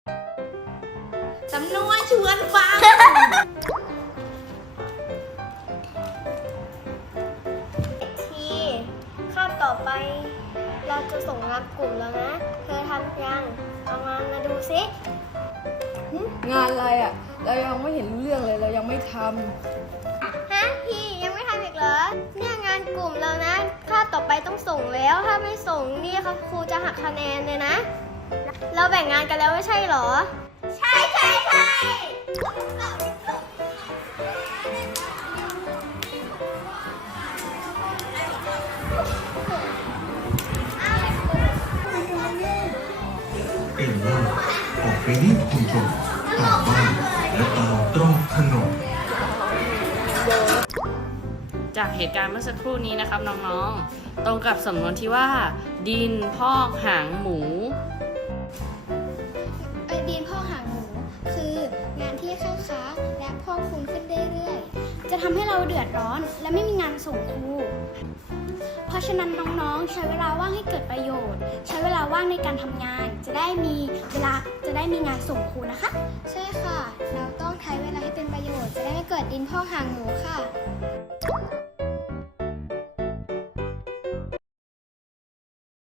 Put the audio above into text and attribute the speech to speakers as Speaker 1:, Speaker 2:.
Speaker 1: สำนวนชวนฟัง
Speaker 2: ทีคาบต่อไปเราจะส่งงานกลุ่มแล้วนะ เธอทำยังเอางานมาดูสิ
Speaker 3: งานอะไรอ่ะ เรายังไม่เห็นรู้เรื่องเลย เรายังไม่ทำ
Speaker 2: ฮะพี่ยังไม่ทำอีกเหรอเนี่ยงานกลุ่มเรานะคาบต่อไปต้องส่งแล้วถ้าไม่ส่งนี่ครูจะหักคะแนนเลยนะ เราแบ่งงานกันแล้วไม่ใช่เหรอ ใช่ใช่ใช่
Speaker 4: เก่งมากออกไปนี่คุณชมตามบ้านและตามตรอกถนน
Speaker 5: จากเหตุการณ์เมื่อสักครู่นี้นะครับน้องๆ ตรงกับสำนวนที่ว่า ดินพอกหางหมู
Speaker 6: ดินพอกหางหมูคืองานที่ค้างๆและพอกพูนขึ้นเรื่อยๆจะทำให้เราเดือดร้อนและไม่มีงานส่งครูเพราะฉะนั้นน้องๆใช้เวลาว่างให้เกิดประโยชน์ ใช้เวลาว่างในการทำงานจะได้มีงานส่งครูนะคะใช่ค่ะเราต้องใช้เวลาให้เป็นประโยชน์จะได้ไม่เกิดดินพอกหางหมูค่ะ